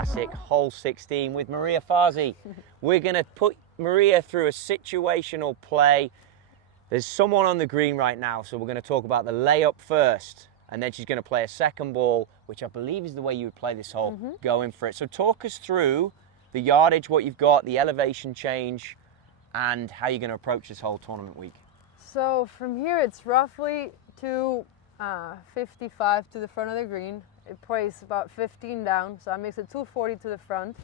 Classic, hole 16 with Maria Fassi. We're going to put Maria through a situational play. There's someone on the green right now, so we're going to talk about the layup first, and then she's going to play a second ball, which I believe is the way you would play this hole, going for it. So talk us through the yardage, what you've got, the elevation change, and how you're going to approach this whole tournament week. So from here, it's roughly 255 to the front of the green. It plays about 15 down, so that makes it 240 to the front.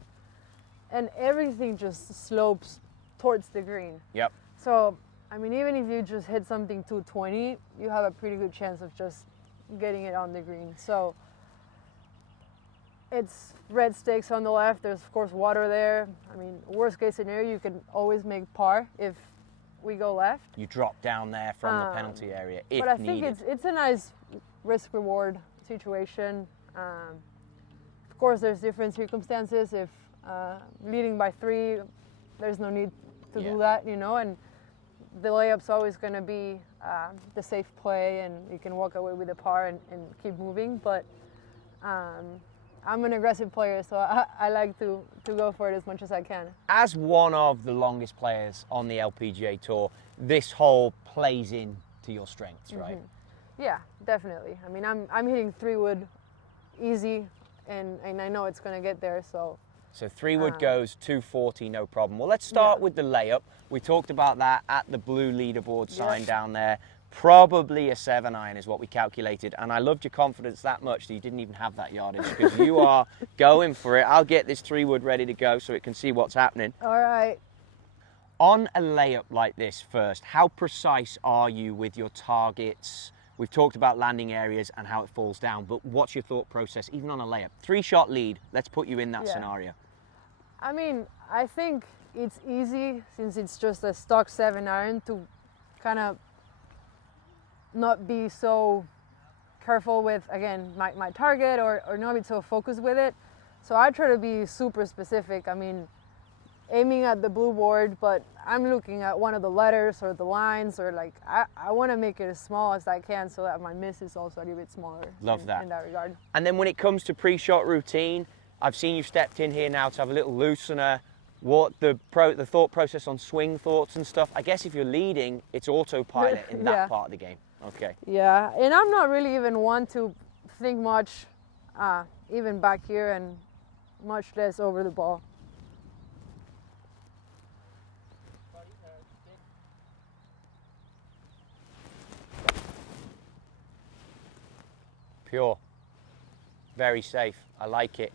And everything just slopes towards the green. Yep. So, I mean, even if you just hit something 220, you have a pretty good chance of just getting it on the green. So, it's red stakes on the left. There's, of course, water there. I mean, worst case scenario, you can always make par if we go left. You drop down there from the penalty area if but I needed. think it's a nice risk-reward situation. Of course, there's different circumstances. If leading by 3, there's no need to do that, you know, and the layup's always going to be the safe play, and you can walk away with a par and keep moving. But I'm an aggressive player, so I like to go for it as much as I can. As one of the longest players on the LPGA Tour, this hole plays into your strengths, right? Yeah, definitely. I mean, I'm hitting 3-wood easy, and I know it's going to get there, so. So 3-wood goes 240, no problem. Well, let's start with the layup. We talked about that at the blue leaderboard sign down there. Probably a 7-iron is what we calculated, and I loved your confidence that much that you didn't even have that yardage, because you are going for it. I'll get this 3-wood ready to go so it can see what's happening. All right. On a layup like this first, how precise are you with your targets? We've talked about landing areas and how it falls down, but what's your thought process, even on a layup? 3-shot lead, let's put you in that scenario. I mean, I think it's easy, since it's just a stock 7-iron, to kind of not be so careful with, again, my target, or not be so focused with it. So I try to be super specific. I mean, aiming at the blue board, but I'm looking at one of the letters or the lines, or like, I want to make it as small as I can so that my miss is also a little bit smaller. Love that. In that regard. And then when it comes to pre-shot routine, I've seen you stepped in here now to have a little loosener. What the thought process on swing thoughts and stuff? I guess if you're leading, it's autopilot in that part of the game. Okay. Yeah, and I'm not really even one to think much, even back here, and much less over the ball. Pure. Very safe. I like it.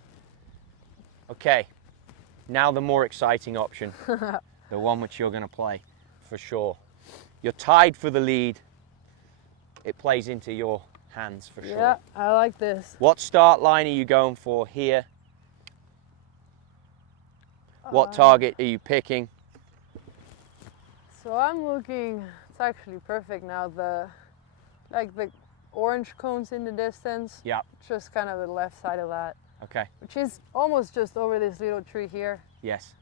Okay. Now the more exciting option. The one which you're going to play, for sure. You're tied for the lead. It plays into your hands, for sure. Yeah, I like this. What start line are you going for here? What target are you picking? So I'm looking, it's actually perfect now, the orange cones in the distance. Yeah. Just kind of the left side of that. Okay. Which is almost just over this little tree here. Yes.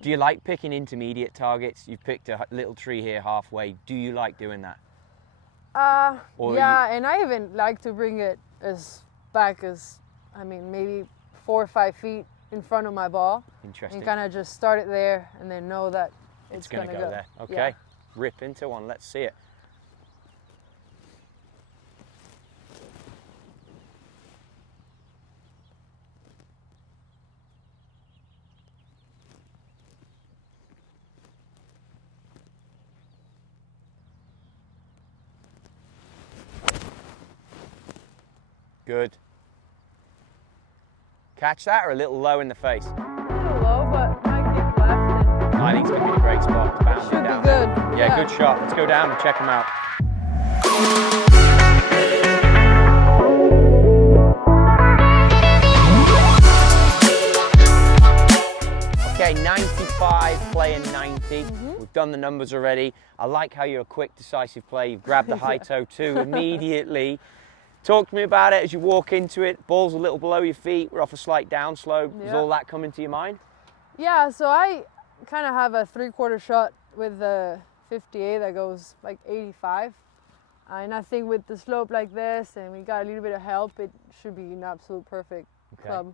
Do you like picking intermediate targets? You've picked a little tree here halfway. Do you like doing that? Yeah, and I even like to bring it as back as, I mean, maybe 4 or 5 feet in front of my ball. Interesting. And kind of just start it there, and then know that it's going to go there. Okay. Yeah. Rip into one. Let's see it. Good. Catch that, or a little low in the face? A little low, but might kick left. I think it's going to be a great spot to bounce it Should down. be good. Yeah, good shot. Let's go down and check them out. Okay, 95, playing 90. We've done the numbers already. I like how you're a quick, decisive play. You've grabbed the high toe too immediately. Talk to me about it as you walk into it. Ball's a little below your feet. We're off a slight downslope. Does all that come into your mind? Yeah, so I kind of have a 3/4 shot with the 58 that goes like 85. And I think with the slope like this, and we got a little bit of help, it should be an absolute perfect club.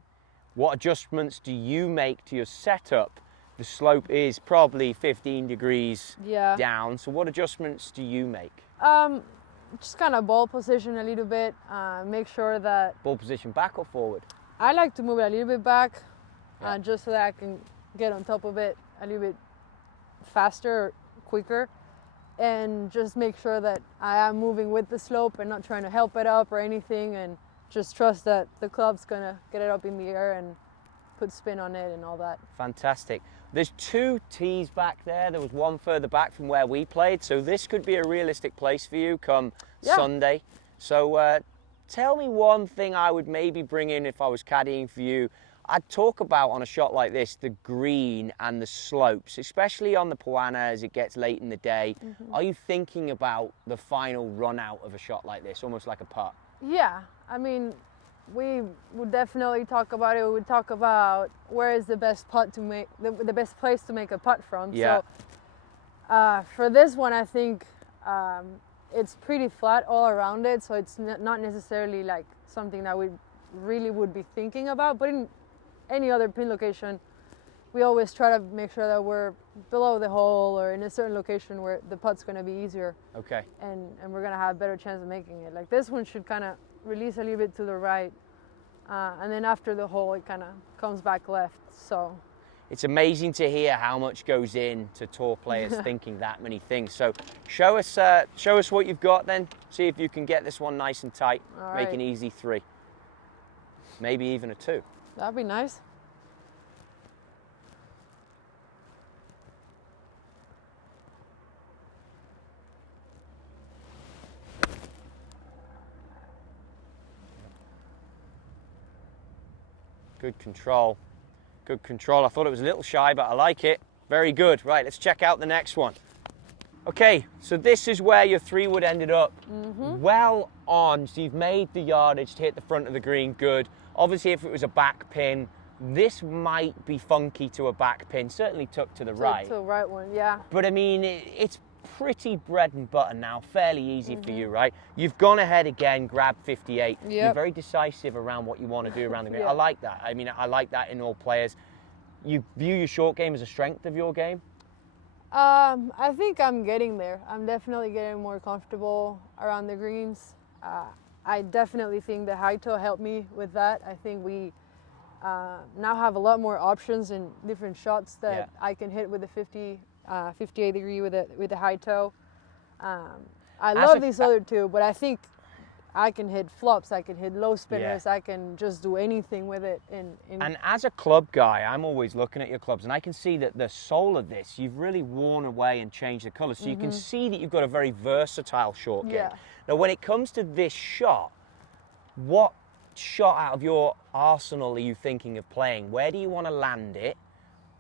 What adjustments do you make to your setup? The slope is probably 15 degrees down, so what adjustments do you make? Just kind of ball position a little bit, make sure that... Ball position back or forward? I like to move it a little bit back, just so that I can get on top of it a little bit faster, quicker, and just make sure that I am moving with the slope and not trying to help it up or anything, and just trust that the club's gonna get it up in the air and put spin on it and all that. Fantastic. There's 2 tees back there. There was one further back from where we played, so this could be a realistic place for you come Sunday. So tell me one thing I would maybe bring in if I was caddying for you. I'd talk about, on a shot like this, the green and the slopes, especially on the Puana as it gets late in the day. Are you thinking about the final run out of a shot like this, almost like a putt? Yeah, I mean, we would definitely talk about it. We would talk about where is the best putt to make, the best place to make a putt from. Yeah. So for this one, I think it's pretty flat all around it, so it's not necessarily like something that we really would be thinking about. But in any other pin location, we always try to make sure that we're below the hole or in a certain location where the putt's going to be easier. Okay. And we're going to have a better chance of making it. Like this one should kind of release a little bit to the right, and then after the hole it kind of comes back left. So it's amazing to hear how much goes in to tour players thinking that many things. So show us what you've got then. See if you can get this one nice and tight. All Make right. an easy 3, maybe even a 2. That'd be nice. Good control. Good control. I thought it was a little shy, but I like it. Very good. Right, let's check out the next one. Okay, so this is where your 3-wood ended up. Well on, so you've made the yardage to hit the front of the green. Good. Obviously, if it was a back pin, this might be funky to a back pin. Certainly tucked to the right. To the right one, yeah. But I mean, it's pretty bread and butter now, fairly easy for you, right? You've gone ahead again, grabbed 58. You're very decisive around what you want to do around the green. I like that. I mean, I like that in all players. You view your short game as a strength of your game? I think I'm getting there. I'm definitely getting more comfortable around the greens. I definitely think the high toe helped me with that. I think we now have a lot more options and different shots that I can hit with the 58 degree with the high toe. I love these other 2, but I think I can hit flops, I can hit low spinners, I can just do anything with it. And as a club guy, I'm always looking at your clubs, and I can see that the sole of this, you've really worn away and changed the colour. So you can see that you've got a very versatile short game. Now, when it comes to this shot, what shot out of your arsenal are you thinking of playing? Where do you want to land it?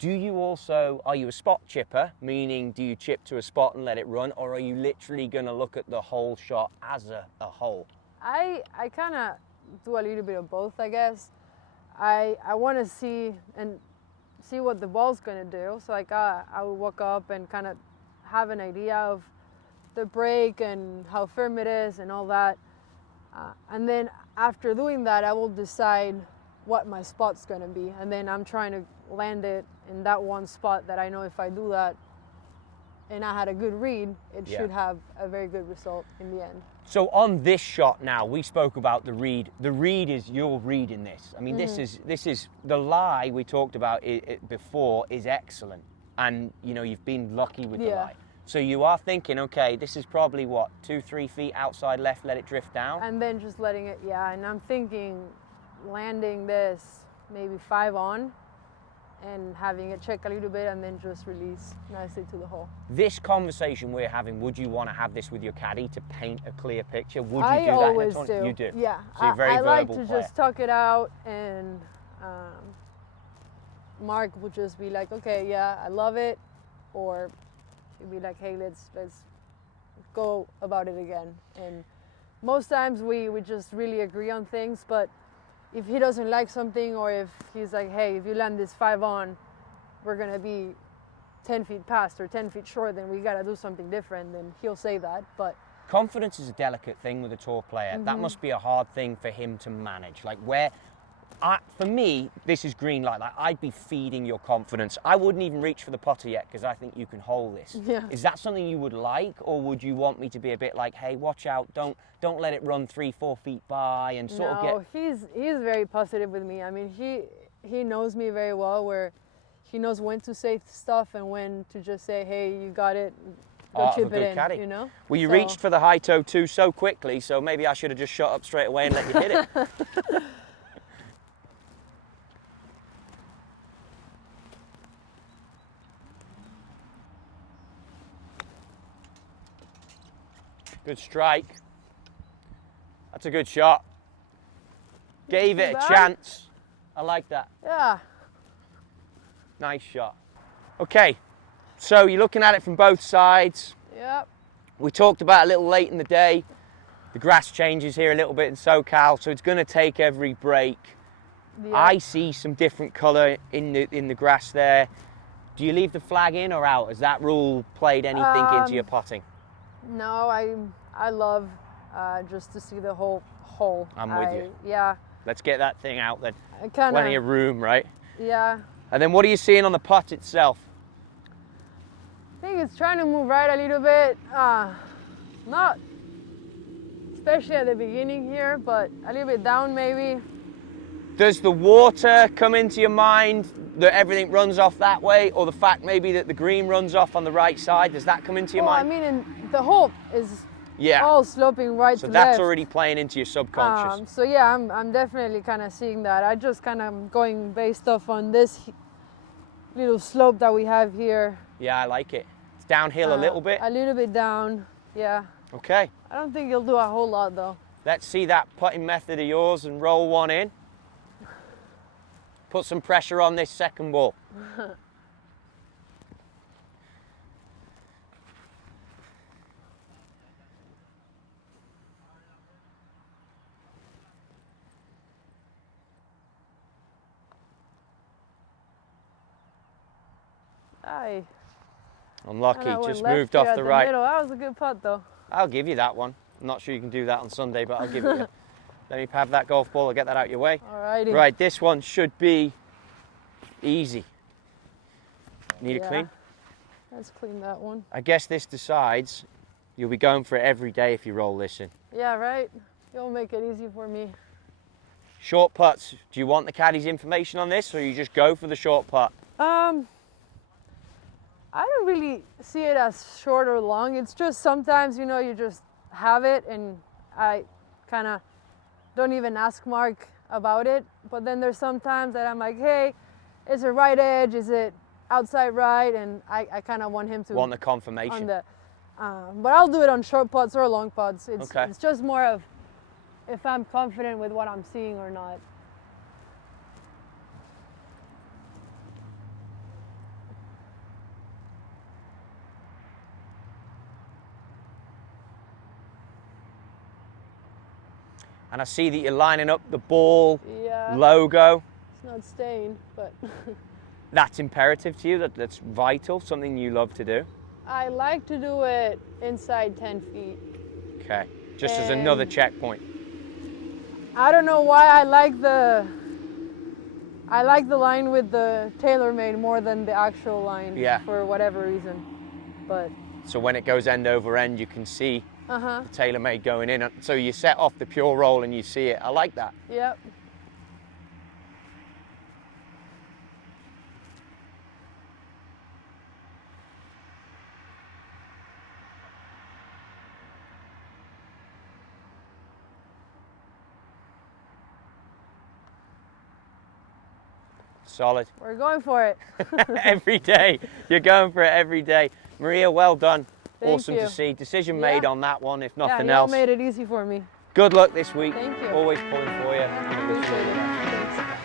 Do you also, are you a spot chipper, meaning do you chip to a spot and let it run, or are you literally going to look at the whole shot as a whole? I kind of do a little bit of both, I guess. I want to see what the ball's going to do. So like I will walk up and kind of have an idea of the break and how firm it is and all that. And then after doing that, I will decide what my spot's going to be. And then I'm trying to land it in that one spot that I know if I do that and I had a good read, it should have a very good result in the end. So on this shot now, we spoke about the read. The read is your read in this. I mean, this is the lie we talked about it before is excellent. And, you know, you've been lucky with the lie. So you are thinking, okay, this is probably what, 2-3 feet outside left, let it drift down? And then just letting it, and I'm thinking landing this maybe 5 on and having it check a little bit and then just release nicely to the hole. This conversation we're having, would you want to have this with your caddy to paint a clear picture? Would you I do that always in a tournament? do. You do? Yeah. So you're a very I like verbal to player. just talk it out, and Mark would just be like, okay, yeah, I love it. Or he'd be like, hey, let's go about it again. And most times we just really agree on things, but if he doesn't like something, or if he's like, hey, if you land this 5 on, we're gonna be 10 feet past or 10 feet short, then we gotta do something different, then he'll say that. But confidence is a delicate thing with a tour player. That must be a hard thing for him to manage. Like, where For me, this is green light. Like, I'd be feeding your confidence. I wouldn't even reach for the putter yet because I think you can hold this. Yeah. Is that something you would like, or would you want me to be a bit like, hey, watch out, don't let it run 3-4 feet by and sort of get... No, he's very positive with me. I mean, he knows me very well, where he knows when to say stuff and when to just say, hey, you got it, go chip it in, caddy. you know? Well, you reached for the high toe too so quickly, so maybe I should have just shut up straight away and let you hit it. Good strike. That's a good shot. Gave it a chance. I like that. Yeah. Nice shot. Okay, so you're looking at it from both sides. Yep. We talked about a little late in the day. The grass changes here a little bit in SoCal, so it's going to take every break. Yep. I see some different colour in the grass there. Do you leave the flag in or out? Has that rule played anything into your putting? No, I love just to see the whole hole. I'm with you. Yeah. Let's get that thing out then. Kinda, Plenty of room, right? Yeah. And then what are you seeing on the putt itself? I think it's trying to move right a little bit. Not especially at the beginning here, but a little bit down maybe. Does the water come into your mind that everything runs off that way, or the fact maybe that the green runs off on the right side? Does that come into your mind? I mean, the hole is all sloping right to left. So that's left. already playing into your subconscious. So yeah, I'm definitely kind of seeing that. I just kind of going based off on this little slope that we have here. Yeah, I like it. It's downhill a little bit. A little bit down, yeah. Okay. I don't think you'll do a whole lot though. Let's see that putting method of yours and roll one in. Put some pressure on this second ball. Unlucky, just moved off the right. Middle. That was a good putt though. I'll give you that one. I'm not sure you can do that on Sunday, but I'll give it you. Let me have that golf ball, I'll get that out your way. Alrighty. Right, this one should be easy. Need it clean? Let's clean that one. I guess this decides you'll be going for it every day if you roll this in. Yeah, right? You'll make it easy for me. Short putts, do you want the caddy's information on this, or you just go for the short putt? I don't really see it as short or long. It's just sometimes, you know, you just have it, and I kind of don't even ask Mark about it. But then there's sometimes that I'm like, hey, is it right edge? Is it outside right? And I kind of want him to want the confirmation. On the, but I'll do it on short putts or long putts. It's just more of if I'm confident with what I'm seeing or not. And I see that you're lining up the ball Yeah. logo. It's not staying, but That's imperative to you, that's vital, something you love to do? I like to do it inside 10 feet. Okay, just as another checkpoint. I don't know why I like the line with the TaylorMade more than the actual line. Yeah. For whatever reason, but. So when it goes end over end, you can see Uh-huh. the TaylorMade going in. So you set off the pure roll and you see it. I like that. Yep. Solid. We're going for it. Every day. You're going for it every day. Maria, well done. Thank Awesome you. to see. Decision made on that one, if nothing Yeah, else. you made it easy for me. Good luck this week. Thank you. Always pulling for you. Appreciate it. Thanks.